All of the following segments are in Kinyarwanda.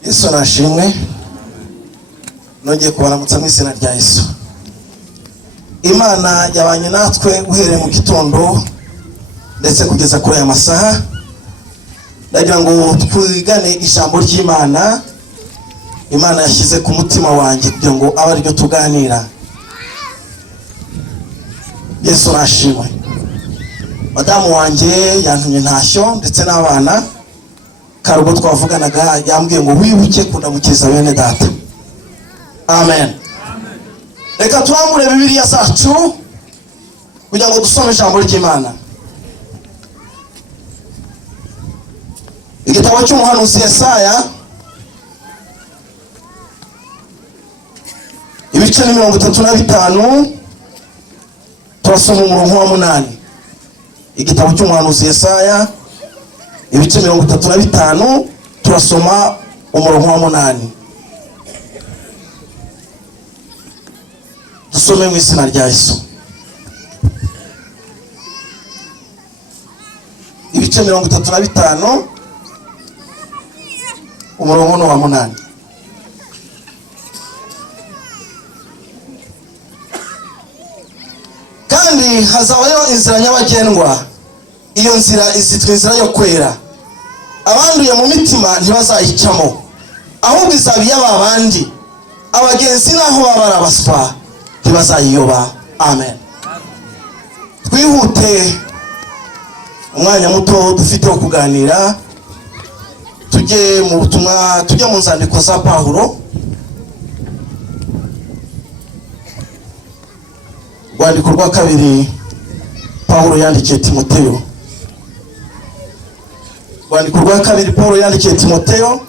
Yesu ashimwe. Nongeye kubaramutsa mu izina rya Yesu. Imana yabanye natwe uhereye mu gitondo ndetse kugeza kuri aya masaha. Ndagira ngo twigane ijambo ry'Imana. Imana yashyize ku mutima wanjye kugira ngo abe aryo tuganira. Yesu ashimwe. Madamu wanjye yantumye ntashyo ndetse n'abana. Karugo twavuganaga yambwiye ngo wibuke kundamukiza bene data. Amen. Reka turamure Bibiliya zacu kugira ngo dusome ijambo ry'Imana. Igitabo cy'umuhanuzi Yesaya ibice 35 turasoma umurongo wa 8. Igitabo cy'umuhanuzi Yesaya ibice 35 turasoma umurongo wa 8. Dusome mu izina rya Yesu. Ibice 35 umurongo wa 8. Kandi hazabayo inzira nyabagendwa, iyo nzira izitwa inzira yo kwera. Abanduye mu mitima ntibazayicamo, ahubwo izabiya babandi abagenzi naho babara baspa ntibazayiyoba. Amen. Twihute umwanya muto dufite wo kuganira, tujye mu butumwa, tujye mu nzandiko za Pawulo. Rwandiko rwa kabiri Pawulo yandikiye Timoteyo. Rwandiko rwa kabiri Pawulo yandikiye Timoteyo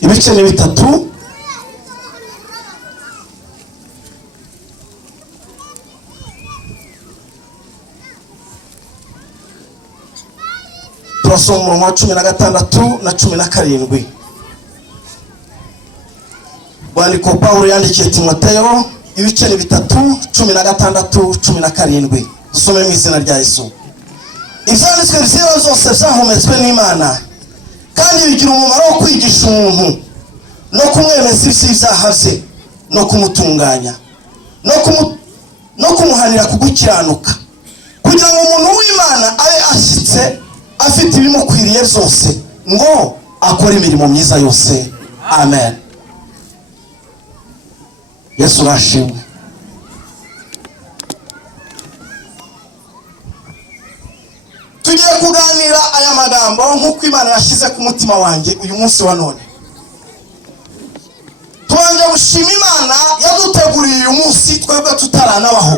ibice 3. Turasoma umurongo wa 16 na 17. Rwandiko Pawulo yandikiye Timoteyo ibice 3, 16, 17. Dusome mu izina rya Yesu. Ibyanditswe byose zose byahumetswe n'Imana kandi bigira umumaro wo kwigisha umuntu no kumwemeza ibyaha bye no kumutunganya no kumuhanira ku gukiranuka, kugira ngo umuntu w'Imana abe ashyitse afite ibimukwiriye byose ngo akore imirimo myiza yose. Amen. Yesu ashimwe. Tugiye kuganira aya magambo nk'uko Imana yashyize ku mutima wanjye uyu munsi wa none. Tubanje gushima Imana yaduteguriye uyu munsi twebwe tutaranabaho.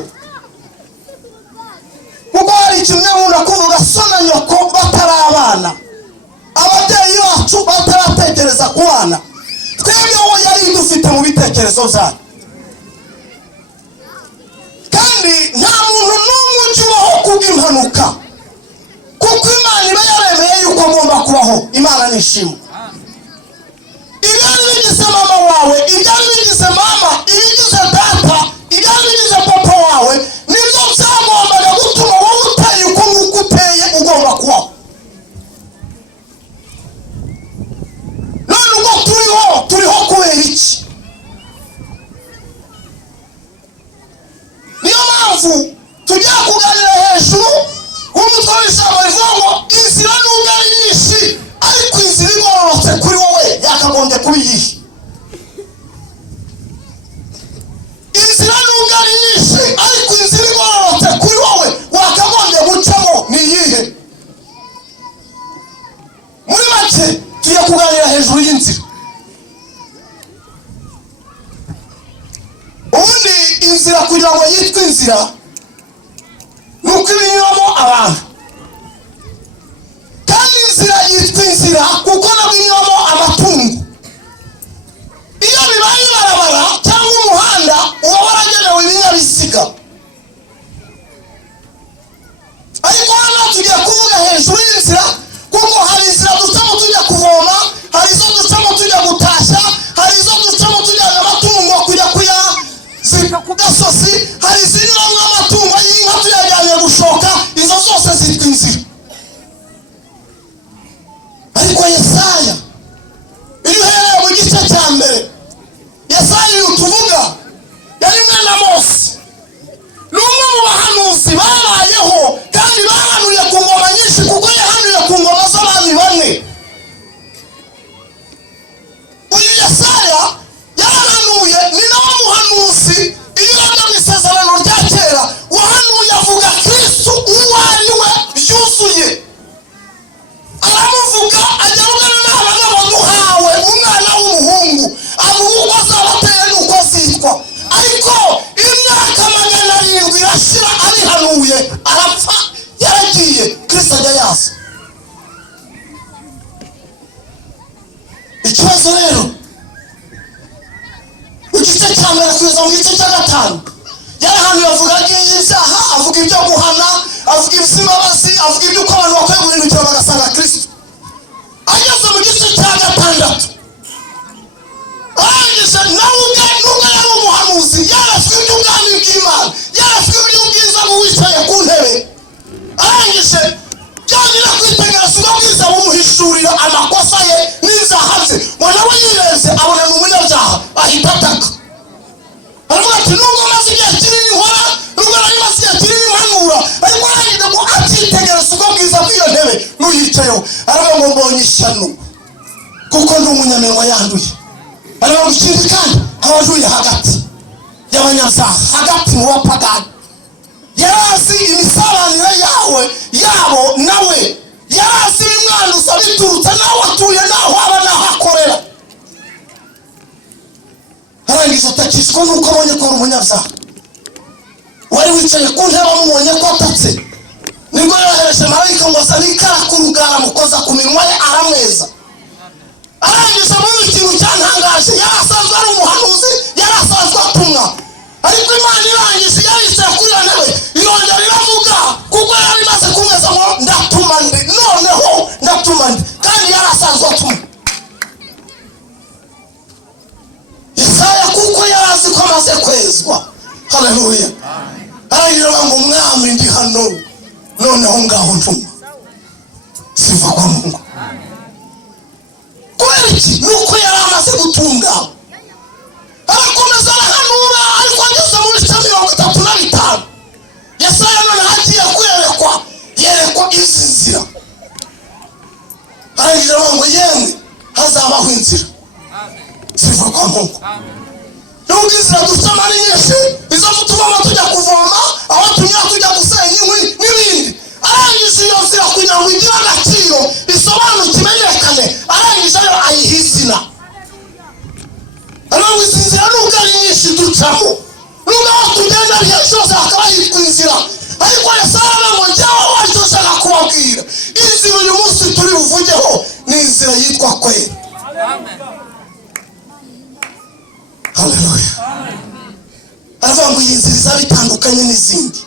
Kuko hari kimwe umuntu akuvuga so na nyoko batarabana, ababyeyi bacu bataratekereza ku bana, twebwe uwo yari dufite mu bitekerezo byacu. Kandi nta muntu n'umwe ukibaho kubw'impanuka, kuko Imana iba yaremeye yuko agomba kubaho. Imana nishimwe. Ibyari bigize mama wawe, ibyari bigize mama, ibigize data, ibyari bigize papa wawe, nibyo byagombaga gutuma wowe utari uko nguko uteye ugomba kubaho. None ubwo turiho kubera iki? Niyo mpamvu tujya kuganira hejuru umutwe w'ijambo rivuga ngo inzira nubwo ari nyinshi ariko inzira igororotse kuri wowe yakagombye kuba iyihe? Inzira nubwo ari nyinshi ariko inzira igororotse kuri wowe wakagombye gucamo ni iyihe? Muri make tugiye kuganira hejuru y'inzira. Ubundi inzira kugira ngo yitwe inzira nuko ibinyuramo abantu, kandi inzira yitwa inzira kuko nabinyuramo amatungo. Iyo bibaye ibarabara cyangwa umuhanda uba waragenewe ibinyabiziga. Ariko hano tugiye kuvuga hejuru y'inzira, kuko hari inzira ducamo tujya kuvoma, hari izo ducamo tujya gutashya, hari izo ducamo tujyana amatungo kujya kuyazirika ku gasozi, hari izinyuramo amatungo y'inka tuyajyanye gushoka. Izo zose ikibazo rero igice cya mbere kugeza mu gice cya gatanu yarahanuye avuga ibyaha, avuga ibyo guhana, avuga iby'imbabazi, avuga iby'uko abantu bakwiye guhindukira bagasanga Kristo. Ageze mu gice cya gatandatu arangije nawe ubwe nubwo yari umuhanuzi yarafite iby'ubwami bw'Imana, yarafite iby'ubwiza bwicaye ku ntebe. Arangije byonyine kwitegereza ubwiza bumuhishurira amakosa ye n'inzaha ze, ngo nawe yirenze abona ni umunyabyaha ahita ataka. Aravuga ati nubwo maze igihe kinini nkora, nubwo nari maze igihe kinini mpanura, ariko arangije ngo akitegereza ubwiza bw'iyo ntebe n'uyicayeho, aravuga ngo mbonye ishyano kuko ndi umunyaminwa yanduye. Aravuga ngo ikindi kandi abajuye hagati y'abanyabyaha, hagati mu bapagani. Yarazi imisabanire yabo nawe, yarazi ibimwanduza biturutse nawe atuye naho aba naho akorera. Arangije atakishwa nuko abonye ko ari umunyabyaha. Wari wicaye ku ntebe amubonye ko atatse, nibwo yohereje marayika ngo azane ikara ku rugara amukoza ku minwa ye aramweza. Arangije muri ikintu cyantangaje, yarasanzwe ari umuhanuzi, yarasanzwe atumwa, ariko Imana irangije yayicaye kuri iyo ntebe irongera iravuga kuko yari imaze kumweza ngo ndatuma ndi, noneho ndatuma ndi, kandi yarasanzwe atumwa. Isaya kuko yarazi ko amaze kwezwa. Haleluya. Arangije ngo umwami ndi hano, noneho ngaho ntuma siva kwa Mungu. Kweli nuko yari amaze gutunga, arakomeza arahanura, ariko ageze muri 35 Yesaya none hagiye yerekwa izi nzira. Arangije ngo yemwe hazabaho inzira siva kwa Mungu. Nubwo inzira dusoma ni nyinshi, izo tuvoma tujya kuvoma, aho tunyura tujya gusenya inkwi n'ibindi. Arangije iyo nzira kugira ngo igire agaciro, isobanutse imenyekane, arangije ayo ayiha izina. Arangije izi nzira nubwo ari nyinshi ducamo, nubwo aho tugenda ari hose hakaba hitwa inzira, ariko Yesaya ngo njyewe wacyo nshaka kubabwira inzira uyu munsi turi buvugeho ni inzira yitwa kwera. Haleluya. Aravuga ngo iyi nzira izaba itandukanye n'izindi,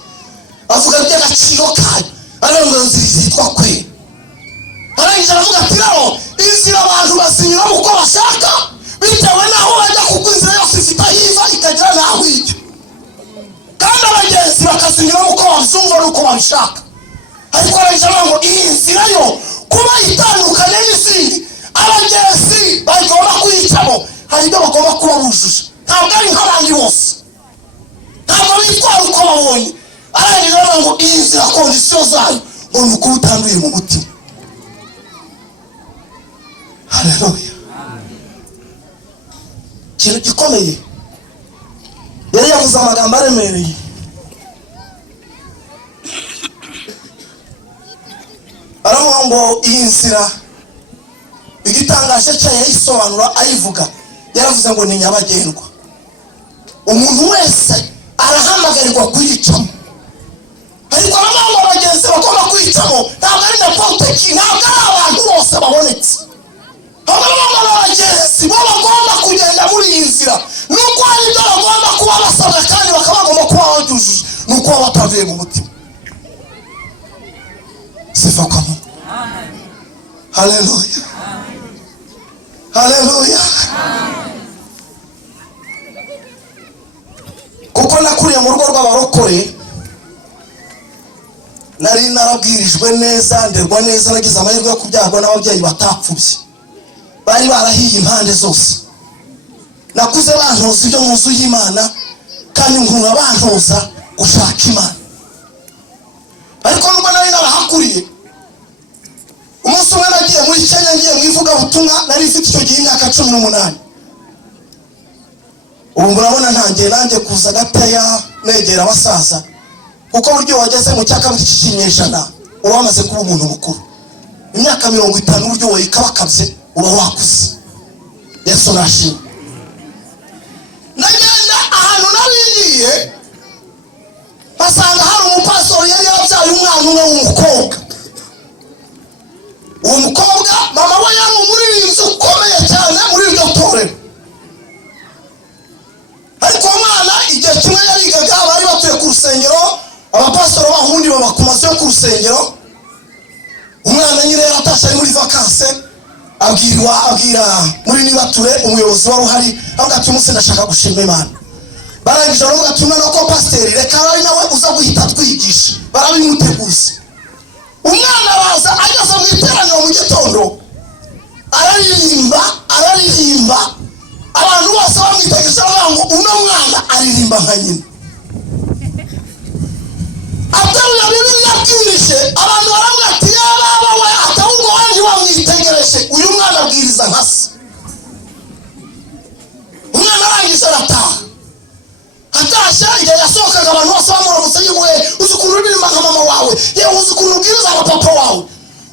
avuga by'agaciro kayo, aravuga ngo inzira izitwa kwera. Arangije aravuga ati rero inzira abantu basinyuramo uko bashaka bitewe n'aho bajya, kuko inzira yose ifite aho iva ikagira n'aho ijya, kandi abagenzi bakasinyuramo uko babyumva n'uko babishaka. Ariko arangije aravuga ngo iyi nzira yo kuba itandukanye n'izindi, abagenzi bagomba kuyicamo hari ibyo bagomba kuba bujuje, ntabwo ari nk'abandi bose, ntabwo bitwara uko babonye. Arangije aravuga ngo iyi nzira kondisiyo zayo ngo ni uko utanduye mu mutima. Haleluya. Ikintu gikomeye yari yavuze amagambo aremereye. Aravuga ngo iyi nzira igitangaje cyayo yayisobanura ayivuga, yaravuze ngo ni nyabagendwa, umuntu wese arahamagarirwa kuyicamo. Ariko abamama abagenzi bagomba kuyicamo ntabwo ari nepoteki, ntabwo ari abantu bose babonetse. Abamama abagenzi bo bagomba kugenda muri iyi nzira, nuko hari ibyo bagomba kuba basabwa kandi bakaba bagomba kuba babyujuje, nuko baba batavuye mu mutima. Sifa kwa Mungu. Haleluya. Haleluya. Kuko nakuriye mu rugo rw'abarokore, nari narabwirijwe neza, nderwa neza, nagize amahirwe yo kubyarwa n'ababyeyi batapfubye, bari barahiye impande zose. Nakuze bantoza ibyo mu nzu y'Imana, kandi nkura bantoza gushaka Imana. Ariko nubwo nari narahakuriye, umunsi umwe nagiye muri Kenya, ngiye mu ivugabutumwa, nari mfite icyo gihe imyaka 18. Ubu murabona ntangiye nanjye kuza gateya negera abasaza, kuko buryo wageze mu cyakabiri cy'ikinyejana uba wamaze kuba umuntu mukuru. Imyaka 50 buryo wayikabakabye uba wakuze. Yesu ashimwe. Nagenda ahantu naringiye, basanga hari umupastori yari yabyaye umwana umwe w'umukobwa. Uwo mukobwa mama we yari umuririmbyi ukomeye cyane muri abapasitoro bahundi babakumaze ku rusengero. Umwana nyine yatasha muri vacances abwira muri nibature umuyobozi wari uhari avuga ati umunsi ndashaka gushima Imana. Barangije baravuga ati umwana ko pasiteri reka ari nawe uza guhita twigisha. Barabimuteguza. Umwana baza ageze mu iteraniro mu gitondo araririmba abantu bose bamwitegereje ngo uno mwana aririmba nka nyina. Ateruye Bibiliya abwirishe abantu baravuga ati yaba we atahubwo wanje wamwitegereje uyu mwana abwiriza nka se. Umwana arangije arataha. Atasha igihe yasohokaga abantu bose bamuramutse yewe uzi ukuntu uririmba nka mama wawe yewe uzi ukuntu ubwiriza nka papa wawe.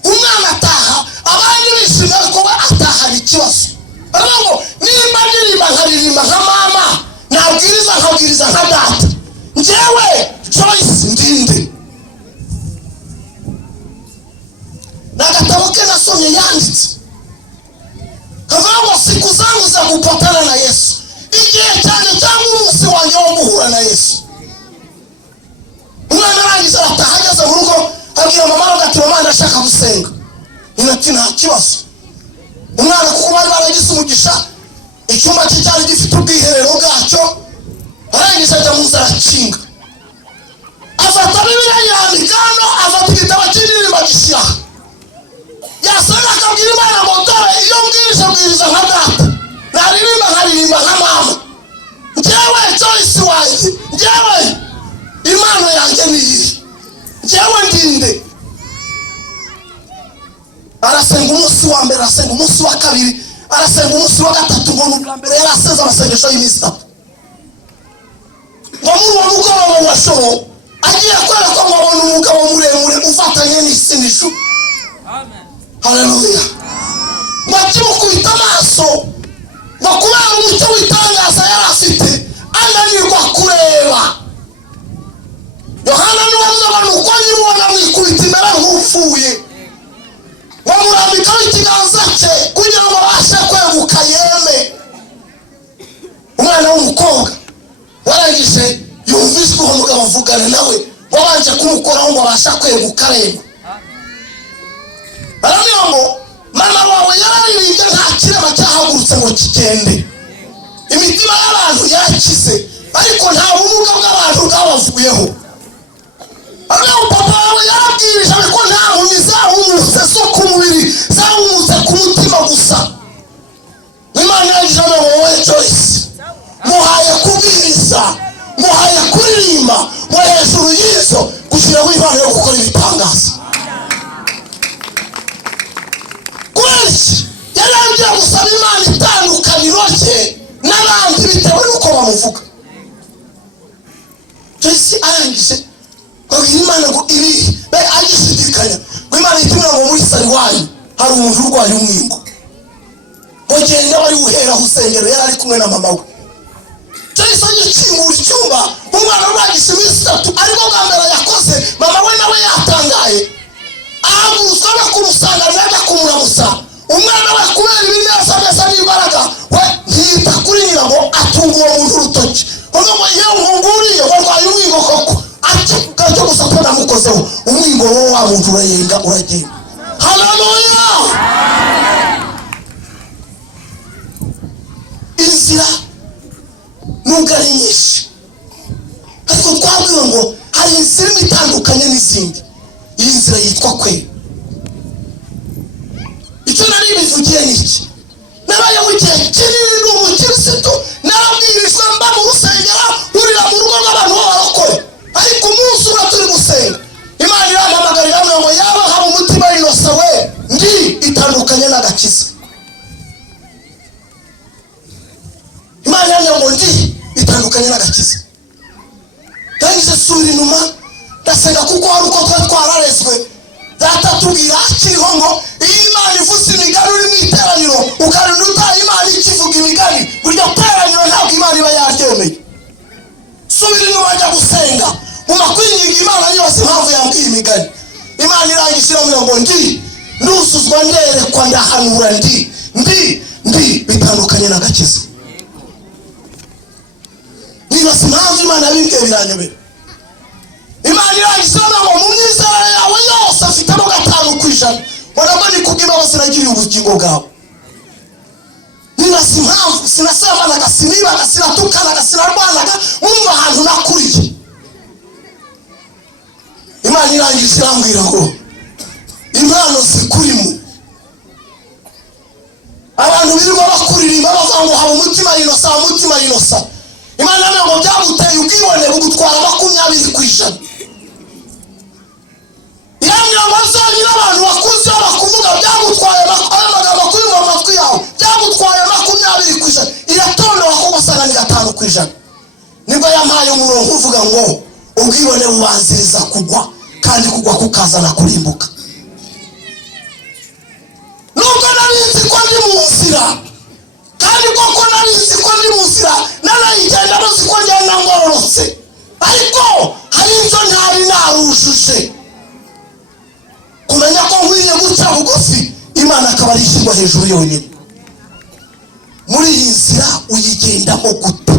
Umwana ataha abandi bishimye ko we ataha ikibazo. Ariko nimba nkaririmba nka mama nkabwiriza nka data njyewe choice ndinde. Nagatabo ke nasomye yanditse kavuga siku zangu za kupatana na Yesu igihe cyane cyangwa umunsi wanjye wo guhura na Yesu. Umwana arangije arataha ageze mu rugo abwira mama ati mama ndashaka gusenga. Ati nta kibazo. Umwana kuko bari baragize umugisha icyumba cye cyari gifite ubwiherero bwacyo. Arangije ajya mu nzira akinga afata Bibiliya yandikano afata igitabo cy'indirimbo gishyira yasenga akabwira Imana ngo dore iyo mbwiriza nka data nkaririmba nka mama njyewe choice wanjye njyewe impano yanjye niyi njyewe ndinde. Arasenga umunsi wa mbere, arasenga umunsi wa kabiri, arasenga umunsi wa gatatu. Ngo n'ubwa mbere yarasenze amasengesho y'iminsi 3. Ngo muri uwo mugoroba wa shoro agiye kwereka ngo abone umugabo muremure ufatanye n'isi n'ijuru. Amen. Haleluya. Bakimukubita amaso ngo kubera umucyo w'itangaza yari afite ananirwa kureba. Yohana niwe abantu uko nyibona mwikubita imbere nk'upfuye. Wamurambikaho ikiganza cye kugira ngo abashe kweguka yeme. Umwana w'umukobwa warangije yumvise uwo mugabo avugana nawe wabanje kumukoraho ngo abashe kweguka rero. Arambwira ngo mama wawe yararirimbye nta kirema cyahagurutse ngo kigende. Imitima y'abantu yakize ariko nta bumuga bw'abantu bwabavuyeho. Ariko papa wawe yarabwirije ko nta mpumi zahumutse so ku mubiri zahumutse ku mutima gusa. Imana yagize wowe choice. Muhaye kubwiriza, muhaye kuririmba, mu hejuru y'izo kugira ngo Imana yo gukora ibitangaza. Kwese yarangiye gusaba Imana itandukaniro cye n'abandi bitewe n'uko bamuvuga. Joyce arangije babwira Imana ngo ibi agishidikanya ngo Imana itumira ngo muri sari wanyu hari umuntu urwaye umwingo. Ogenda bari uhera usengero yari ari kumwe na mama we. Joyce agikingura icyumba umwana urwagisha iminsi 3 ariko bwa mbere yakoze mama we nawe yatangaye. Ahaguruswa no kumusanga naga kumuramusa. Umwana we kubera ibineza n'imbaraga we ntiyita kuri nyina ngo atunga uwo muntu urutoki. Ngo yewe nguriye warwaye umwingo koko. Cyo gusa ko namukozeho umwingo wo wa muntu urayenga uragenda. Haleluya. Inzira nugari nyinshi ariko twabwiwe ngo hari inzira itandukanye n'izindi. Iyi nzira yitwa kwera. Icyo nari bivugiye niki nabaye mu gihe kinini n'umukirisitu narabwirizwa mba mu rusengero urira mu rugo rw'abantu b'abarokore. Ariko umunsi umwe turi gusenga Imana irampamagarira ngo yaba haba umutima w'inose we ndi itandukanye n'agakiza. Imana yamye ngo ndi itandukanye n'agakiza. Tangize suri numa ndasenga kuko hari uko twararezwe. Data tubwira akiriho ngo Imana ivuze imigani uri mu iteraniro ukarinda utaha Imana ikivuga imigani buryo teraniro ntabwo Imana iba yaryemeye. Subira inyuma njya gusenga umakwinginga Imana yose impamvu yambwiye imigani. Imana irangishira ngo ndi nusuzwa nderekwa ndahanura ndi bitandukanye n'agakiza. Niba impamvu Imana yabimbwiye biranyobera. Imana iragisana ngo mu myizera yawe yose afitemo 5%. Warabwo ni kubw'imbabazi nagiriye ubugingo bwawe. Ninasi impamvu sinasabanaga sinibaga sinatukanaga sinarwanaga umva ahantu nakuriye. Imana irangiza irambwira ngo impano zikurimo. Abantu birirwa bakuririmba bavuga ngo haba umutima inosa umutima inosa. Imana ntabwo byaguteye ubwibone bugutwara 20%. Yamira bazanye n'abantu bakuze bakuvuga byagutwaye amagambo kuri mu matwi yawe byagutwaye 20%. Iratonda wakubasana ni 5%. Nibwo yampaye umurongo uvuga ngo ubwibone bubanziriza kugwa kandi kugwa kukazana kurimbuka. Nubwo narinzi ko ndi mu nzira kandi koko narinzi ko ndi mu nzira narayigenda bazi ko ngenda ngororotse ariko hari ibyo ntari narushuje kumenya ko nkwiye guca bugufi Imana akaba ari ishyirwa hejuru yonyine. Muri iyi nzira uyigendamo gute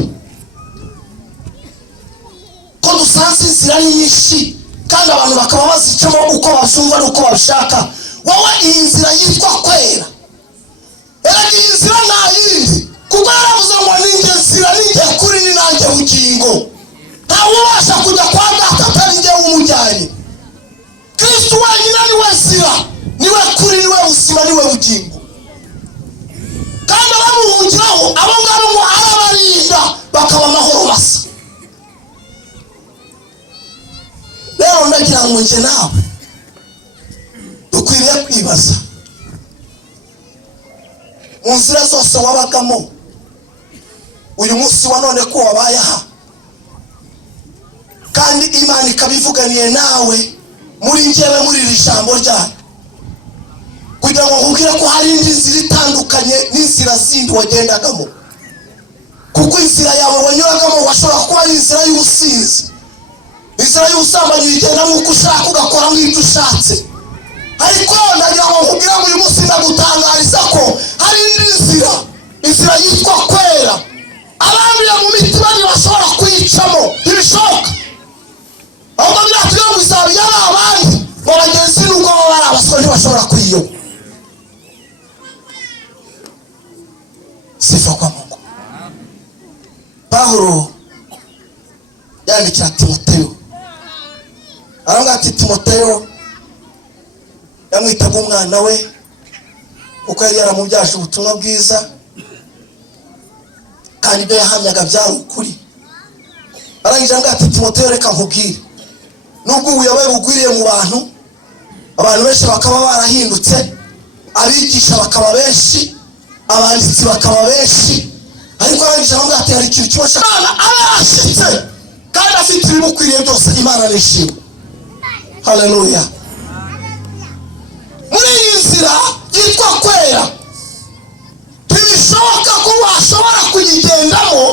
ko dusanze inzira ni nyinshi kandi abantu bakaba bazicamo uko basumva n'uko babishaka? Wowe iyi nzira yitwa kwera. Erega iyi nzira nta yindi kuko yaravuze ngo ninjye nzira ninjye kuri ni nanjye bugingo. Ntawe ubasha kujya kwa Data atari njye umujyanye. Kristo wenyine niwe nzira niwe kuri niwe ubuzima niwe bugingo. Kandi abamuhungiraho abo ngabo ngo arabarinda bakaba amahoro masa. Rero ndagira ngo nje nawe dukwiriye kwibaza mu nzira zose wabagamo uyu munsi wa none ko wabaye aha kandi Imana ikabivuganiye nawe muri njyewe muri iri jambo ryayo kugira ngo nkubwire ko hari indi nzira itandukanye n'inzira zindi wagendagamo. Kuko inzira yawe wanyuragamo washobora kuba ari inzira y'ubusinzi, inzira y'ubusambanyi uyigendamo uko ushaka ugakora nk'ibyo ushatse. Ariko ndagira ngo nkubwire ngo uyu munsi ndagutangariza ko hari indi nzira, inzira yitwa kwera. Abandi mu mitima ntibashobora kuyicamo, ntibishoboka. Ahubwo biratubwira ngo izabya abandi ngo bagenzi n'ubwo baba bari abasore ntibashobora kuyiyoba. Sifa kwa Mungu. Paulo yandikira Timoteyo aravuga ati Timoteyo yamwitaga umwana we kuko yari yaramubyaje ubutumwa bwiza kandi ibyo yahamyaga byari ukuri. Arangije aravuga ati Timoteyo reka nkubwire, nubwo ubuyobe bugwiriye mu bantu, abantu benshi bakaba barahindutse, abigisha bakaba benshi, abanditsi bakaba benshi, ariko arangije aravuga ati hari ikintu cyose Imana arashitse kandi afite ibimukwiriye byose. Imana nishimwe. Haleluya. Muri iyi nzira yitwa kwera ntibishoboka ko washobora kuyigendamo,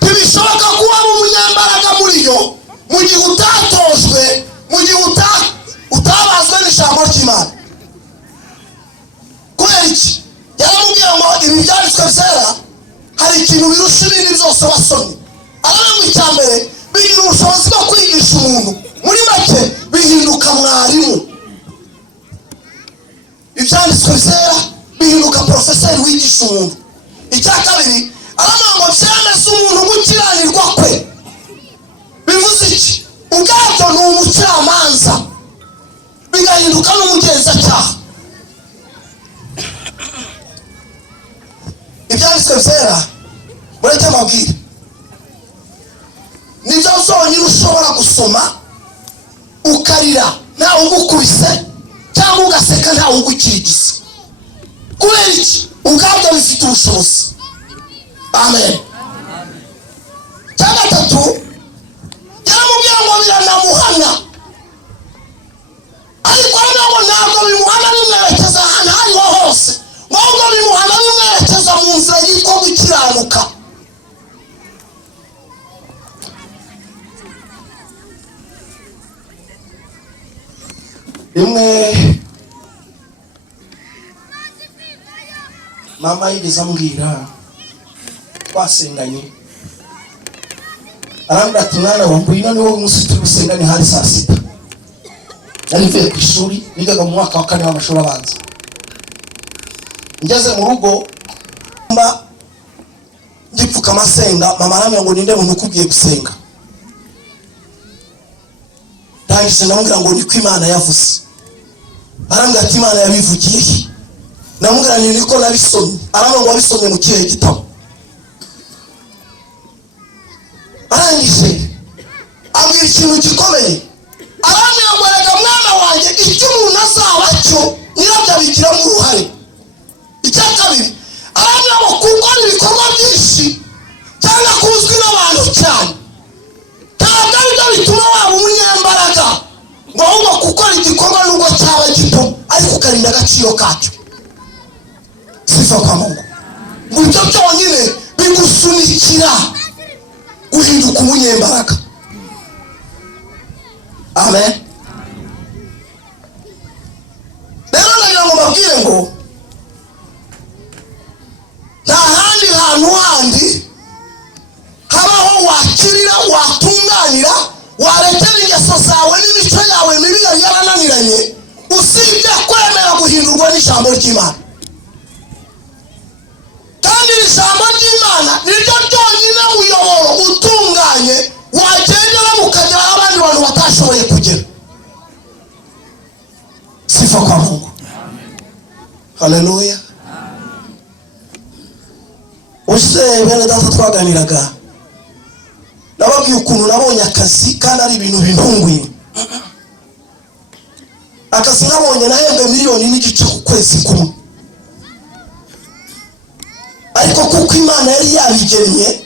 ntibishoboka ko waba umunyambaraga muri yo mu gihe utatojwe, mu gihe utabazwe n'ijambo ry'Imana. Kubera iki? Yaramubwiye ngo ibi byanditswe byera hari ikintu birusha ibindi byose wasomye. Aravuga icya mbere bigira ubushobozi bwo kwigisha umuntu, muri make bihinduka mwarimu. Ibyanditswe byera bihinduka porofeseri wigisha umuntu. Icya kabiri aravuga ngo byemeza umuntu gukiranirwa kwe. Bivuze iki? Ubwabyo ni umucamanza bigahinduka n'umugenzacyaha. Ibyanditswe byera mureke mabwire nibyo zonyine ushobora gusoma ukarira ntawe ugukubise cyangwa ugaseka ntawe ugukirigiza. Kubera iki? Ubwabyo bifite ubushobozi. Amen. Cya gatatu yaramubwira ngo biranamuhana, ariko nabo ntabwo bimuhana bimwerekeza ahantu hariho hose, ahubwo bimuhana bimwerekeza mu nzira yitwa gukiranuka. Rimwe mama yigeze ambwira twasenganye, arambwira ati mwana wangu ino niwo umunsi turi gusenga ni hari saa sita. Nari mvuye ku ishuri nigaga mu mwaka wa 4 w'amashuri abanza. Ngeze mu rugo mba ngipfuka amasenga, mama arambwira ngo ninde muntu ukubwiye gusenga. Ndangije ndamubwira ngo ni ko Imana yavuze. Arambwira ati Imana yabivugiye. Ndamubwira ni niko nabisomye. Arambwira ngo wabisomye mu kihe gitabo. Arangije ambwira ikintu gikomeye. Arambwira ngo rega mwana wanjye icyo umuntu azaba cyo nirabyabikira mu ruhare. Icya kabiri arambwira ngo gukora ibikorwa byinshi cyangwa kuzwi n'abantu cyane ntabwo aribyo bituma waba umunyembaraga, ngo ahubwo gukora igikorwa nubwo cyaba gito ariko ukarinda agaciro kacyo. Sifa kwa Mungu. Buryo byonyine bigusunikira guhinduka umunyembaraga. Amen. Rero nagira ngo mbabwire ngo nta handi hantu handi habaho wakirira, watunganira, warekera ingeso zawe n'imico yawe mibi yari yarananiranye usibye kwemera guhindurwa n'ijambo ry'Imana. Kandi ijambo ry'Imana niryo ryonyine uyoboro utunganye wagendera mukagera abandi bantu batashoboye kugera. Sifa kwa Mungu. Haleluya. Use bene data twaganiraga nababwiye ukuntu nabonye akazi kandi ari ibintu bintunguye. Akazi nabonye nahembwe 1.5 miliyoni ku kwezi kumwe. Ariko kuko Imana yari yabigennye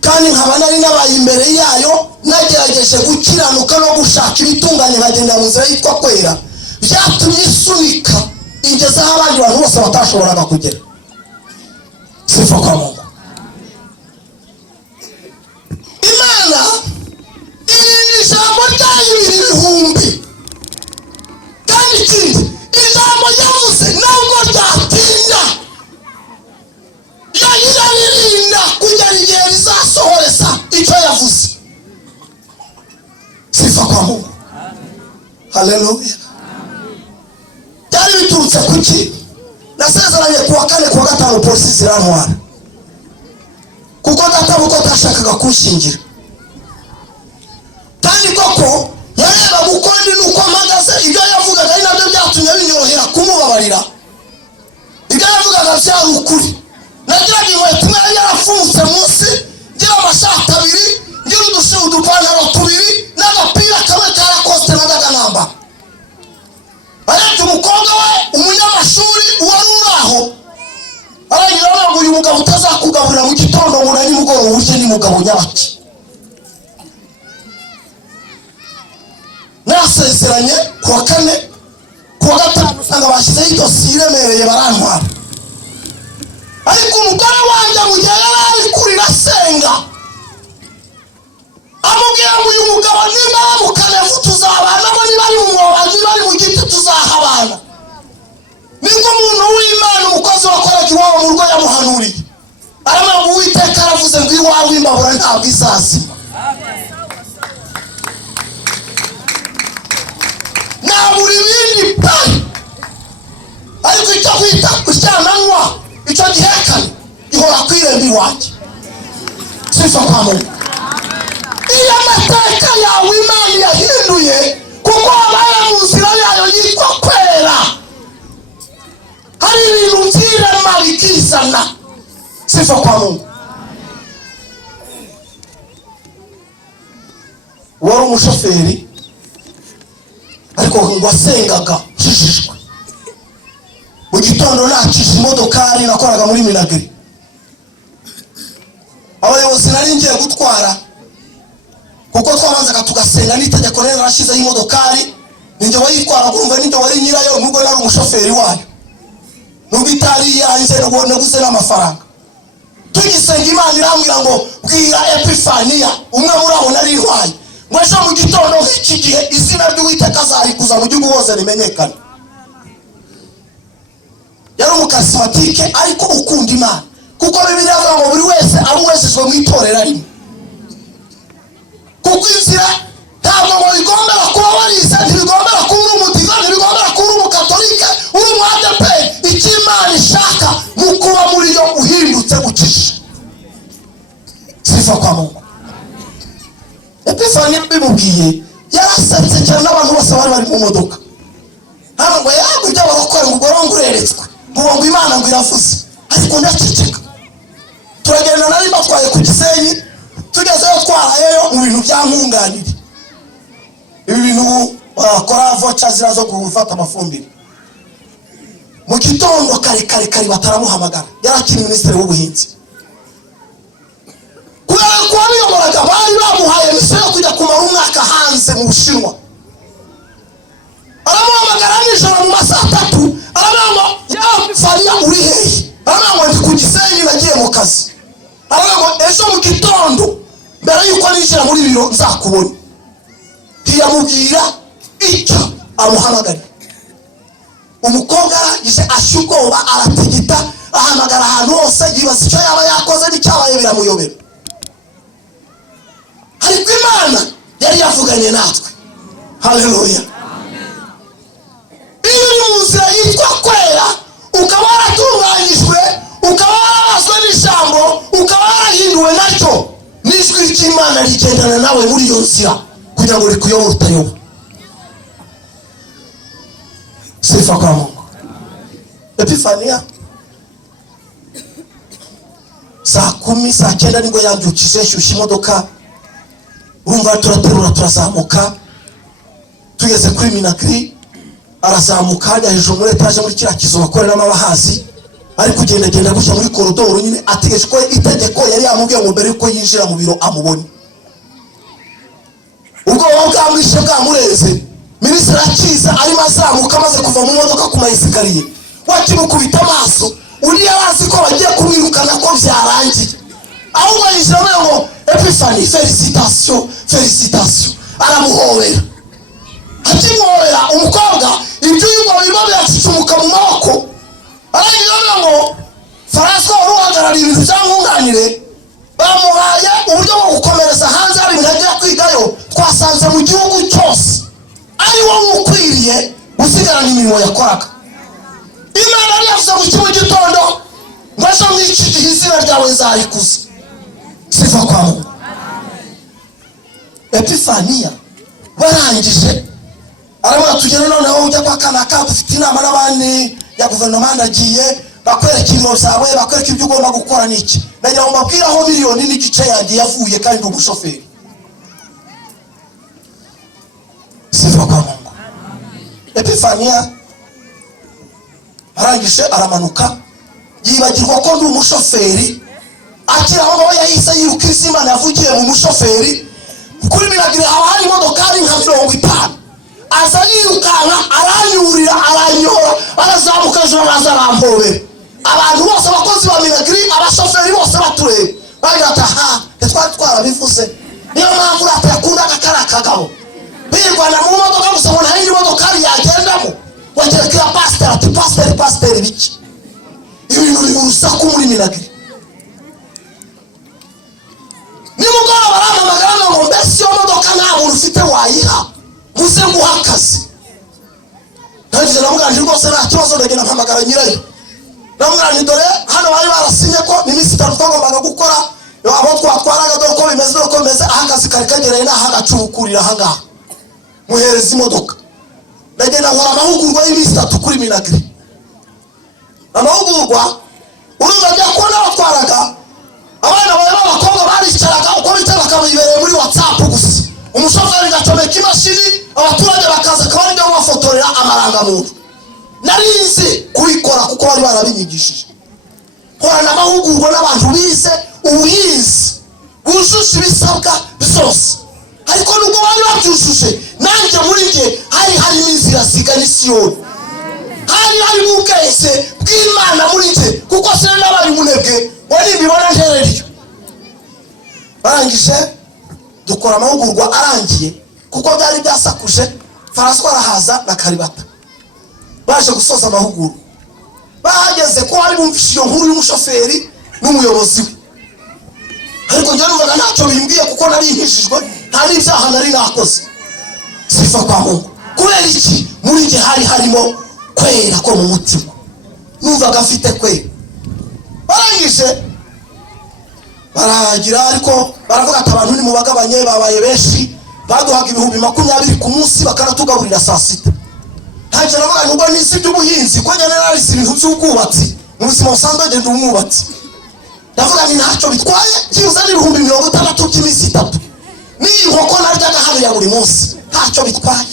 kandi nkaba nari nabaye imbere yayo nagerageje gukiranuka no gushaka ibitunganye nkagenda mu nzira yitwa kwera, byatumye isunika ingeza aho abandi bantu bose batashoboraga kugera. Sifa kwa Mungu. Imana iri ijambo ryayo ibihumbi kandi ikindi ijambo yavuze ntabwo ryatinda, yayiririnda kugera igihe rizasohoreza icyo yavuze. Sifa kwa Mungu. Haleluya. Byari biturutse kuki nasezeranye kuwa 4 kuwa 5 polisi zirantwara kuko databuko tashakaga kunshingira. Kandi koko yareba gukondi nuko mpagaze ibyo yavugaga ari nabyo byatumye binyorohera kumubabarira. Ibyo yavugaga byari ukuri. Nagiraga inkweto imwe yarafunze munsi, ngira amashati 2, ngira udupantaro 2 n'agapira kamwe karakoste n'agakanamba. Ariko umukobwa we umunyamashuri wari uraho aragira ngo uyu mugabo utazakugaburira mu gitondo ngo nani mugoroba urye ni mugabo nyabaki. Nasezeranye kuwa 4 kuwa 5 usanga bashyizeho idosiye iremereye barantwara. Ariko umugore wanjye mu gihe yari ari kurira senga amubwira ngo uyu mugabo nimba bamukanevu tuzabanamo, niba ari mu mwobo, niba ari mu giti tuzahabana. Nibwo umuntu w'Imana umukozi wakoraga iwabo mu rugo yamuhanuriye. Aramubwira ngo Uwiteka aravuze ngo iwawe imbabura ntabwo izazima. Nabura ibindi pe ariko icyo kwita usyananywa icyo gihekane ihora kwiremba iwanjye. Sifa kwa Mungu. Iyo amateka yawe Imana yahinduye kuko abaye mu nzira yayo yitwa kwera, hari ibintu by'irema bikizana. Sifa kwa Mungu. Wari umushoferi ariko ngo asengaga shishishwe. Mu gitondo nakije imodokari nakoraga muri Minagri. Abayobozi nari ngiye gutwara kuko twabanzaga tugasenga n'itegeko rero rashizeho imodokari ninjye wayitwara kumva ninjye wari nyirayo nubwo nari umushoferi wayo. Nubwo itari yanjye naguze n'amafaranga. Tugisenga Imana irambwira ngo bwira Epifania umwe muri abo nari intwaye ngo ejo mu gitondo nk'iki gihe izina ry'Uwiteka azarikuza mu gihugu hose rimenyekane. Yari umukasimatike ariko ukunda Imana kuko Bibiliya ivuga ngo buri wese abo wesejwe mu itorero arimo. kuko inzira ntabwo ngo bigombera kuba warize, ntibigombera kuba uri umudiva, ntibigombera kuba uri umukatolike, uri umu ADEPR. icyo Imana ishaka mu kuba muri yo uhindutse ukisha. Sifa kwa Mungu. Epifani bimubwiye yarasetse cyane n'abantu bose bari mu modoka. Hano ngo yago ibyo barakora ngo gorongureretswe ngo Imana ngo iravuze, ariko ndaceceka. Turagenda nari batwaye ku Gisenyi, tugezeyo twahayeyo mu bintu byankunganira. Ibi bintu bakora vocha zirazo gufata amafumbire. Mu gitondo kare bataramuhamagara, yarakiri minisitiri w'ubuhinzi. Kubera ko abiyoboraga bari bamuhaye misiyo yo kujya kumara umwaka hanze mu Bushinwa. Aramuhamagara nijoro mu masaha 3, aravuga yapfariya uri hehe? Aravuga ndi ku Gisenyi nagiye mu kazi. Aravuga ejo mu gitondo mbere yuko ninjira muri biro nzakubona. Ntiyamubwira icyo amuhamagara. Umukobwa arangije ashugoba aratigita, ahamagara ahantu hose yibaza icyo yaba yakoze n'icyabaye biramuyobera. Ariko Imana yari yavuganye natwe. Haleluya. Iyo uri mu nzira yitwa kwera, ukaba waratunganyijwe, ukaba warabazwe n'ijambo, ukaba warahinduwe naryo, n'ijwi ry'Imana rigendana nawe muri iyo nzira kugira ngo rikuyobore utayoba. Sifa kwa Mungu. Epifania saa 10 saa 9 nibwo yambyukije shyushya imodoka. Urumva turaterura turazamuka, tugeze kuri Minagri, arazamuka ajya hejuru muri etaje muri kiriya kizu bakoreramo abahazi, ari kugenda gushya muri koridoro nyine ategereje ko itegeko yari yamubwiye ngo mbere yuko yinjira mu biro amubone. Ubwo bwamwishe bwamureze, minisitiri akiza arimo azamuka amaze kuva mu modoka ku mayesikariye, wakimukubita amaso uri yarazi ko bagiye kumwirukana ko byarangiye. Ahubwo yinjira ngo Epifani félicitations aramuhobera. Akimuhobera umukobwa ibyo yuko biba byacumuka mu maboko. Aragira ngo Faransa uruhagarariye ibintu byankunganire, bamuhaye uburyo bwo gukomereza hanze ari ntajya kwigayo, twasanze mu gihugu cyose ari wo ukwiriye gusigarana imirimo yakoraga. Imana yavuze mu cyumba gitondo ngo ejo mw'iki gihe izina ryawe nzarikuza. Sifa kwa Mungu. Epifania barangije arabona tugera noneho ujya kwa kanaka, dufite inama n'abandi ya guverinoma ndagiye bakwereka ibiro zawe, bakwereka ibyo ugomba gukora n'iki. Nagira ngo mbabwiraho miliyoni n'igice yanjye yavuye kandi ndi umushoferi. Sifa kwa Mungu. Epifania arangije aramanuka yibagirwa ko ndi umushoferi. Akira aho yahise yiruka Imana yavugiye mu mushoferi. Kuri Minagri haba hari imodokari nka 50. Aza yirukanka aranyurira aranyora arazamuka ejo arazarampobe. Abantu bose abakozi ba Minagri, abashoferi bose batureba bagata ha twarabivuze. Niyo mpamvu urakunda akakara kagabo birwana mu modoka gusa ngo nta yindi modokari yagendamo. Wagereka pastor ati pastor biki ibintu birusaku muri Minagri. Nimugora baramamagara ngo mbese yo modoka nta muntu ufite wayiha muze guhakaze. Ntagize namuganje rwose nta kibazo ndagenda mpamagara nyirayo. Namuganje dore hano bari barasinye ko iminsi 3 twagombaga gukora, abo twatwaraga dore ko bimeze ahagaze kare kagereye n'ahagacubukurira hangaha. Muhereza imodoka. Ndagenda nkora amahugurwa y'iminsi 3 kuri Minagri. Amahugurwa urumva ajya kubona abatwaraga abana b'abakobwa baricaraga uko bitaba bakabibereye muri WhatsApp gusa. Umushoferi gacomeka imashini, abaturage bakaza kabari byo bafotorera amarangamuntu. Narinzi kubikora kuko bari barabinyigishije. Korana amahugurwa n'abantu bize ubuhinzi bujuje ibisabwa byose. Ariko nubwo bari babyujuje, nanjye muri nge hari inzira zigana Isiyoni. Hari ubwese bw'Imana muri nge kuko se n'abari munebwe wari bibona ntereryo. Barangije dukora amahugurwa arangiye kuko byari byasakuje. Faransa arahaza na Karibata baje gusoza amahugurwa. Bahageze ko hari bumvise iyo nkuru y'umushoferi n'umuyobozi we. Ariko njye numvaga ntacyo bimbwiye kuko nari nkishijwe, nta n'ibyaha nari nakoze. Sifa kwa Mungu. Kubera iki? Muri nge hari harimo kwera ko mu mutima, numvaga afite kwera. Barangije baragira, ariko baravuga ati abantu ni mubagabanye, babaye benshi, baduhaga 20,000 ku munsi, bakanatugaburira saa sita. Ntacyo navuga ngo ni isi by'ubuhinzi, ko njye nararisi ibintu by'ubwubatsi mu buzima busanzwe, ngenda umwubatsi. Ndavuga ni ntacyo bitwaye, kibuza ni 60,000 by'iminsi 3. Ni inkoko naryaga hano ya buri munsi, ntacyo bitwaye.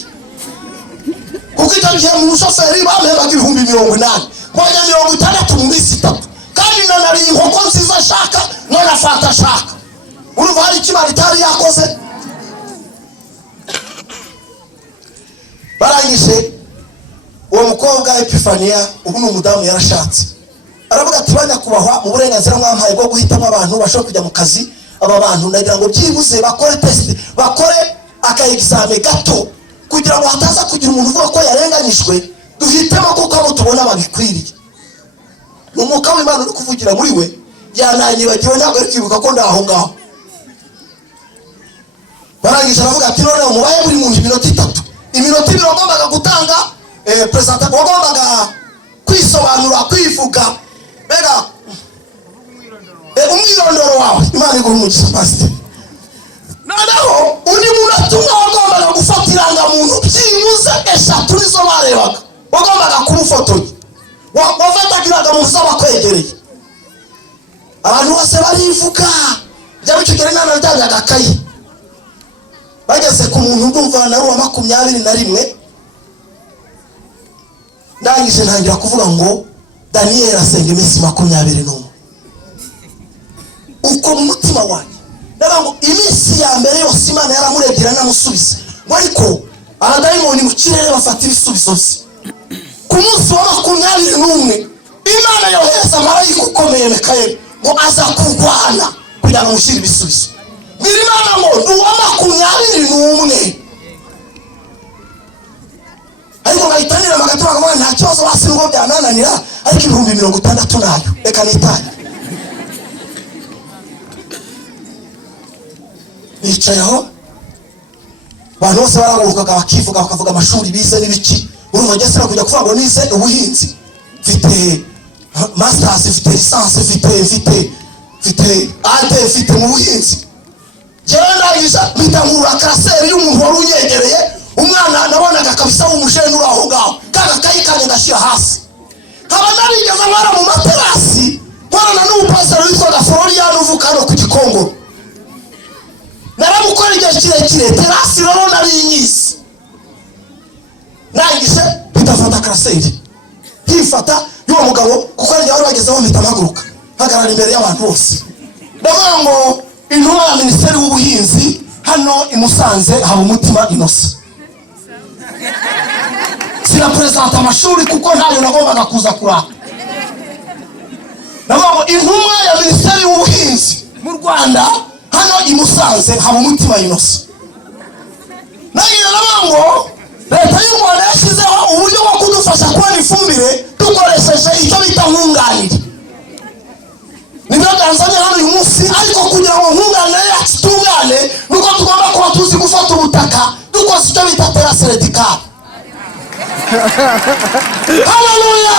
Kuko itagiye mu bushoferi bampebaga 80,000, mbonye 60 mu minsi 3. Kandi nari inkoko nziza shaka, none fata shaka. Urumva hari ikimara itari yakoze. Barangije uwo mukobwa Epifania, ubu ni umudamu yarashatse, aravuga ati banyakubahwa, mu burenganzira mwampaye bwo guhitamo abantu bashobora kujya mu kazi, aba bantu ndagira ngo byibuze bakore test, bakore aka-examen gato, kugira ngo hataza kugira umuntu uvuga ko yarenganyijwe, duhitemo kuko abo tubona babikwiriye. Umwuka w'Imana uri kuvugira muri we yananyibagiwe, ntabwo ari kwibuka ko ndaho ngaho. Barangije aravuga ati none umubaye buri muntu iminota 3. Iminota 2 wagombaga gutanga presenta, wagombaga kwisobanura, kwivuga, bega umwirondoro wawe. Imana iguhe umugisha pastor. Noneho undi muntu umwe wagombaga gufata irangamuntu byibuze 3 nizo barebaga, wagombaga kumufotonya, wafataga irangamuntu z'abakwegereye. Abantu bose barivuga, bya bicukere nana ryanyaga akayi. Bageze ku muntu ndumva na ruwa 21, ndangije ntangira kuvuga ngo Daniel asenga iminsi 21. Uko mu mutima wanjye ndavuga ngo iminsi ya mbere yose Imana yaramuregera namusubiza, ngo ariko abadayimoni mu kirere bafata ibisubizo bye. Ku munsi wa 21 Imana yohereza marayika ukomeye Mikayeli ngo aza kurwana kugira ngo mushyire ibisubizo. Imana ngo duwa 21. Ariko ngayitanira magatura ngo nta kibazo basi ngo byanananira, ariko 60,000 nayo reka nitanye. Nicayeho abantu bose baragurukaga bakivuga, bakavuga amashuri bize n'ibiki. Urumva ngese kujya kuvuga ngo nize ubuhinzi, mfite masters, mfite license, mfite AD, mfite mu buhinzi. Jenda isa bitangura klaseri y'umuntu wari unyegereye, umwana nabonaga kabisa w'umujene uri aho ngaho, kaga kayikanye ndashira hasi. Kaba narigeze mara mu materasi, mwana n'umupasero witwa Florian uvuka no ku Gikongo. Naramukora igihe kirekire, terasi rero nari inyisi. Nangise bitafata klaseri. Hifata y'uwo mugabo kuko ari yari bagezeho mpitamaguruka, hagarara imbere y'abantu bose. Ndavuga ngo intumwa ya Minisiteri w'Ubuhinzi hano imusanze haba umutima Innocent. Sina presenta amashuri kuko ntayo nagombaga kuza kuraka. Ndavuga ngo intumwa ya Minisiteri w'Ubuhinzi mu Rwanda hano imusanze haba umutima Innocent. Nagira nabango leta y'u Rwanda yashyizeho uburyo bwo kudufasha kubona ifumbire dukoresheje icyo bita nkunganire. Nibyo Tanzania hano uyu munsi, ariko kugira ngo nkunganire yacu tungane nuko tugomba kuba tuzi gufata ubutaka dukoze icyo bita terase radikale. Haleluya!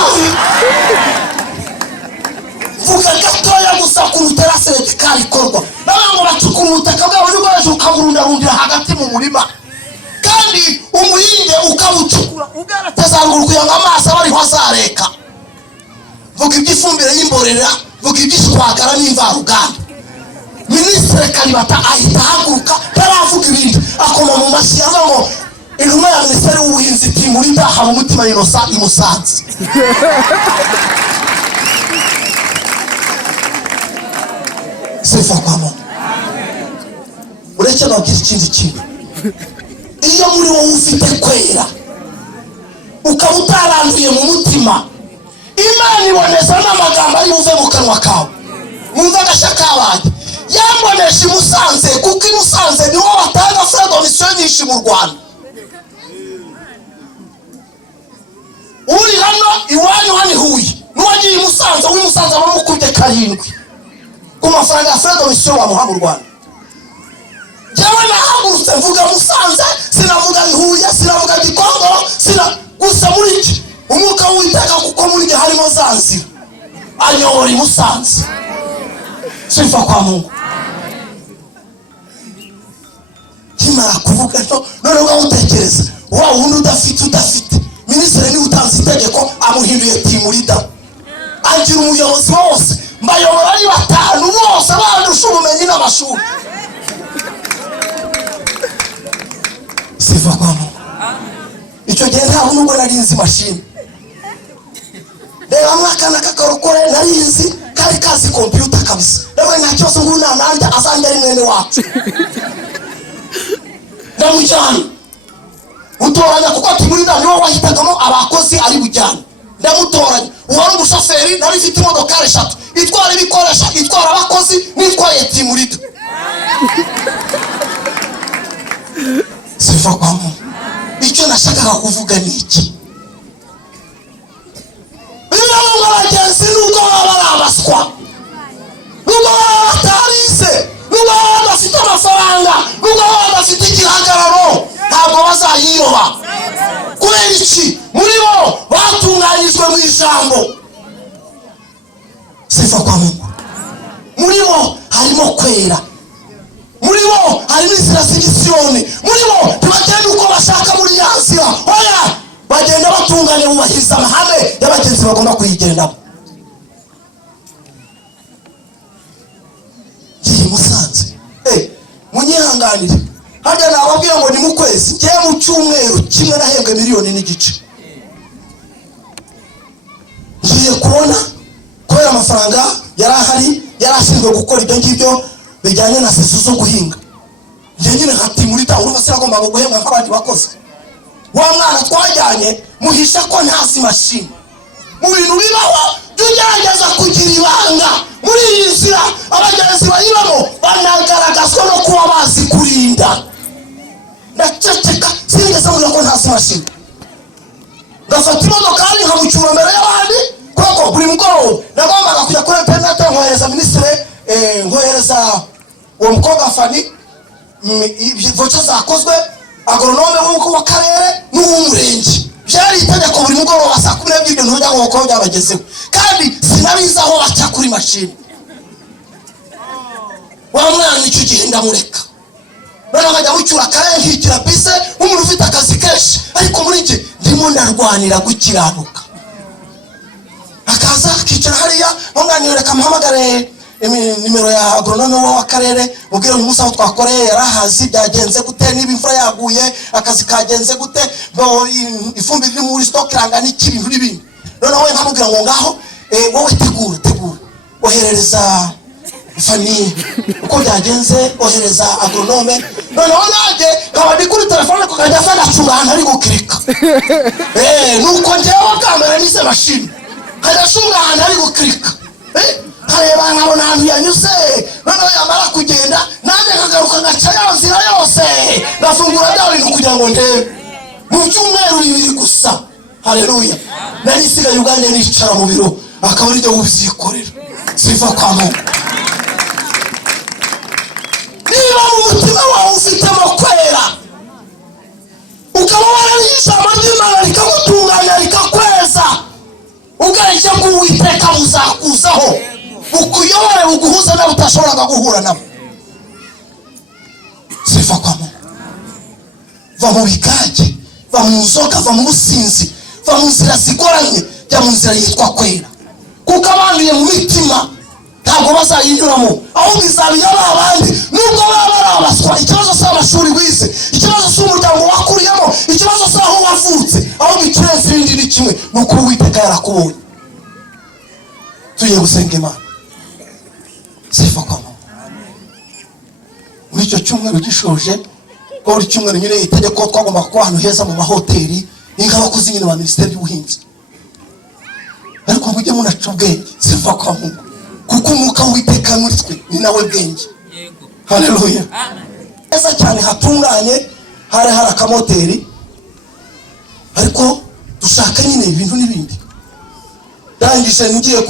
Vuga gatoya gusa ku terase radikale ikorwa. Nabango bacukura ubutaka bwabo nibwo baje ukaburundarundira hagati mu murima. Kandi umuhinge ukabucukura ugaratazangura kugira ngo amazi abari hazareka. Vuga iby'ifumbire y'imborera, vuga iby'ishwagara n'imvaruganda. Minisitiri Kalibata ahita haguruka taravuga ibindi, akoma mu mashyi ngo intumwa ya Minisiteri w'Ubuhinzi timurida haba umutima Innocent imusanze. Sifa kwa Mungu. Ureke nabwira ikindi kintu. Iyo muri wowe ufite kwera ukaba utaranduye mu mutima, Imana iboneza n'amagambo ari buve mu kanwa kawe. Mwumva agashakabaye yambonesha imusanze, kuko imusanze niwo batanga fredonisiyo nyinshi mu Rwanda. Uri hano iwanyu hano Huye n'uwagiye imusanze, w'imusanze bamukubye 7 ku mafaranga ya fredonisiyo bamuha mu Rwanda. jewe nahagurutse mvuga Musanze, sinavuga Huye, sinavuga Gikongoro, gusa muri iki umwuka w'Uwiteka kuko muri gihe harimo za nzira anyobora i Musanze. Sifa kwa Mungu. Kimara kuvuga none ugatekereza wa wundi udafite minisitiri ni utanze itegeko amuhinduye timurida angira umuyobozi wose mbayobora ari batanu bose bandusha ubumenyi n'amashuri. Sifa kwa Mungu. Icyo gihe nta nubwo narinzi mashini. Reba mwakana kakarukore narinzi kari kazi computer kabisa. Reba nta cyose ngo nanjye azanjye ari mwene wacu. Ndamujyana utoranya kuko timurida niwo wahitagamo abakozi ari bujyana. Ndamutoranya uwari umushoferi nari mfite imodoka 3 itwara ibikoresha itwara abakozi nitwaye timurida. Sifa kwa Mungu. Icyo nashakaga kuvuga ni iki? Niba abagenzi nuko barabaswa, nuko batarize, nuko badafite amafaranga, nuko badafite igihagararo, ntabwo bazayiroba. Kubera iki? Muri bo batunganyijwe mu ijambo. Sifa kwa Mungu. Muri bo harimo kwera. Muri bo harimo inzira z'Isiyoni. Muri bo ntibagenda uko bashaka muri ya nzira. Oya, bagenda batunganya bubahiriza amahame y'abagenzi bagomba kuyigendamo. Ngiye Musanze. Munyihanganire. Hajya nababwiye ngo ni mu kwezi. Ngiye mu cyumweru kimwe nahembwe 1.5 miliyoni. Ngiye kubona kubera amafaranga yarahari yarashinzwe gukora ibyo ngibyo bijyanye na sesu zo guhinga. Ngiye nyine hati muri ta urumva siragomba guhembwa nk'abandi bakozi. Wa mwana twajyanye muhisha ko ntazi mashini. Mu bintu bibaho tugerageza kugira ibanga. Muri iyi nzira abagenzi bayibamo banagaragazwa no kuba bazi kurinda. Ndaceceka sinigeze mvuga ko ntazi mashini. Ndafata imodoka ari nkamucyura mbere y'abandi kuko buri mugoroba nagombaga kujya kuri internet nkohereza minisitiri nkohereza uwo mukobwa Fani vocha zakozwe agronome w'akarere n'uw'umurenge. Byari itegeko buri mugoroba saa 12 ntujya ngo uko byabagezeho kandi sinabiza aho baca kuri mashini. Wa mwana icyo gihe ndamureka bana bajya gucyura kare nkikira bise umuntu ufite akazi kenshi ariko muri nje ndimo ndarwanira gukiranuka. Akaza kicara hariya ngonganira kamuhamagare numero ya agronome w'akarere mubwira uyu musaho twakoreye yarahazi byagenze gute niba imvura yaguye akazi kagenze gute bo ifumbire iri muri stock irangana n'ibintu n'ibindi. None wowe nkamubwira ngo ngaho wowe tegura oherereza Fani uko byagenze ohereza agronome. None wanage kabadi kuri telefone ko kajya fana cungana ari gukirika. Nuko njewe kamera nise mashini hajya cungana ari gukirika. Kareba nkabona ahantu yanyuze none yamara kugenda nanjye nkagaruka ngaca ya nzira yose ngafungura bya bintu kugira ngo ndebe mu cyumweru 2 gusa. Haleluya. Nari sigaye uganye nicara mu biro akaba ari byo ubizikorera. Sifa kwa Mungu. Niba mu mutima wawe ufitemo kwera ukaba wararisha amajyimana rikagutunganya rikakweza ugaje kuwiteka muzakuzaho ukuyobore uguhuza na utashobora guhura nabo. Sifa kwa Mungu. Va mu bikaje, va mu nzoka, va mu businzi, va mu nzira zigoranye, jya mu nzira yitwa kwera. Kuko abanduye mu mitima ntabwo bazayinyuramo aho bizabiye abandi nubwo baba barabaswa. Ikibazo cy'amashuri wize, ikibazo cy'umuryango wakuriyemo, ikibazo cy'aho wavutse, aho bitureze ibindi ni kimwe nuko Uwiteka yarakubonye. Tugiye gusenga Imana. Sifa kwa Mungu. Muri icyo cyumweru gishoje ko buri cyumweru nyine itegeko twagomba kuba ahantu heza mu mahoteli n'abakozi nyine ba minisiteri y'ubuhinzi. Ariko mujye munaca ubwenge. Sifa kwa Mungu. Kuko umwuka w'Uwiteka muri twe ni nawe bwenge. Haleluya. Eza cyane hatunganye hari akamoteri ariko dushaka nyine ibintu n'ibindi. Ndangije ngiye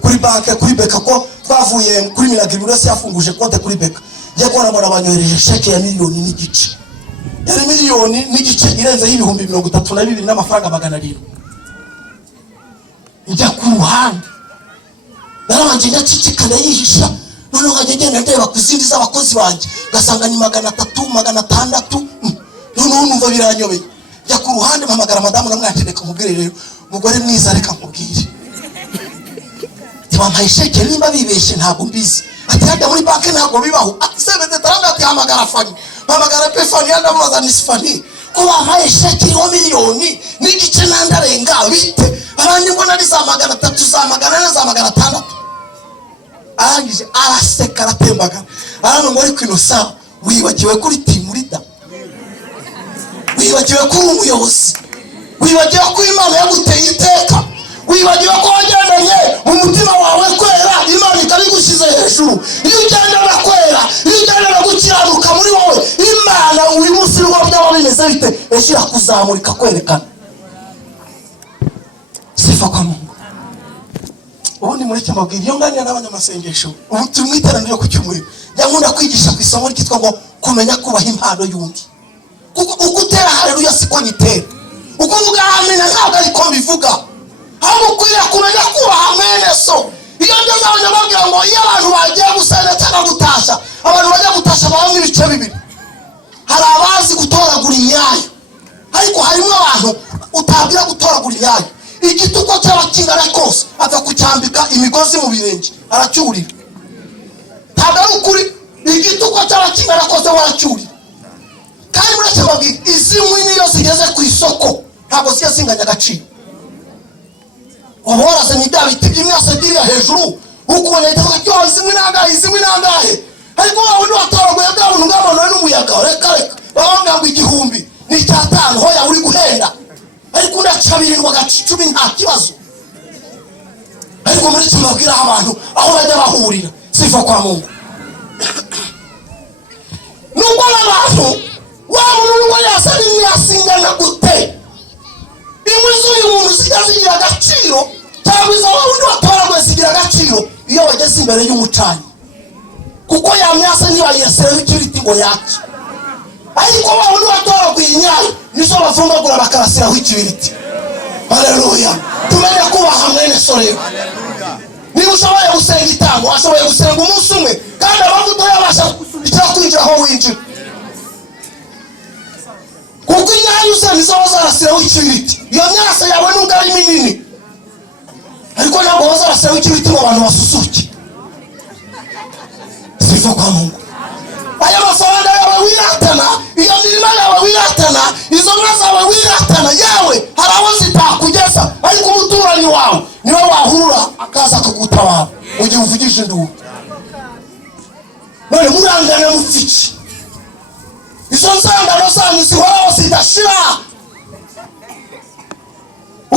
kuri banke kuri beka ko twavuye kuri Minagri yafunguje konte kuri beka. Yagora ngo abanyohereje sheke ya miliyoni n'igice. Yari miliyoni n'igice irenze y'ibihumbi 32 n'amafaranga 700. Njya ku ruhande narabanje ndacicikana yihisha, none ngagenda ndeba kuzindi z'abakozi banje gasanga ni 300 600. None numva biranyobeye. Njya ku ruhande mpamagara madamu namwatereka mubwire rero mugore mwiza reka mubwire. Tibampaye sheke nimba bibeshe ntabwo mbizi. Ati hada muri banki ntabwo bibaho. Ati sebete taranga ati hamagara fani. Hamagara pe fani yanda mubaza ni fani. Ko bampaye sheke yo miliyoni n'igice nandarenga bite. Abandi mbona ari za 300 za 400 za 500. Arangije araseka aratembaga. Arano ngo ari kwinosa wibagiwe kuri team leader. Wibagiwe ko umuyobozi. Wibagiwe ko Imana yaguteye iteka. Wibagiwe ko wagendanye mu mutima wawe kwera Imana ikabigushize hejuru. Iyo ugenda na kwera, iyo ugenda na gukiranuka muri wowe, Imana uyu munsi rugo byaba bimeze bite eshira kuzamurika kwerekana. Sifa kwa Mungu. Ubundi muri cyamabwira iyo nganya n'abanyamasengesho. Ubu tumwiteranire ku cyumweru. Nkunda kwigisha ku isomo ryitwa ngo kumenya kubaha impano y'undi. Kuko ukutera haleluya siko nyitera. Uko vuga amen ntabwo ariko mbivuga. Aho kwira kumenya kubaha mwene so. Iyo ngeze abanyababwira ngo iyo abantu bagiye gusana cyangwa gutasha, abantu bajya gutasha bamwe ibice bibiri. Hari abazi gutoragura imyayo. Ariko harimo abantu utabwira gutoragura imyayo. Igituko cy'abakingana kose ava kucyambika imigozi mu birenge aracyurira. Ntabwo ari ukuri igituko cy'abakingana kose waracyurira. Kandi muri cyababwira izi mwini yose igeze ku isoko ntabwo siya singanya agaciro. Wabora se nida biti by'imyase diriya hejuru ukubona itavuga cyo izi mwini nangahe. Ariko wawe wataragoye bw'abantu ng'abantu n'umuyaga reka banga ngo igihumbi ni cyatanu hoya uri guhenda. Ariko ndacabirindwa gacicumi nta kibazo. Ariko muri cyababwira abantu aho bajya bahurira sifa kwa Mungu. Nubwo abantu wabunwa yasani mwasingana gute. Imwizo y'umuntu sigazigira agaciro cyangwa izo wundi watoragwe sigira agaciro iyo bageze imbere y'umucanyi. Kuko yamyasa niba yesereho ikiriti ngo yaki. Ariko wundi watoragwe inyayo nizo bavungagura bakarasiraho ikiriti. Haleluya. Tumenye kubaha mwene sorero. Niba ushoboye gusenga itango washoboye gusenga umunsi umwe kandi abavuga yabasha gusubira kwinjira aho winjira. Kuko inyayo nizo bazarasiraho ikiriti. Iyo myasa yawe nubwo ari minini. Ariko ntabwo bazarasiraho ikiriti ngo abantu basusuke. Sifa kwa Mungu. Aya mafaranga yawe wiratana, iyo mirima yawe wiratana, izo nka zawe wiratana yawe hari aho zitakugeza. Ariko umuturanyi wawe niwe wahurura akaza kugutabara ugiye uvugisha induru. None murangana mufiki. Izo nsangano zanyu zihoraho zidashira.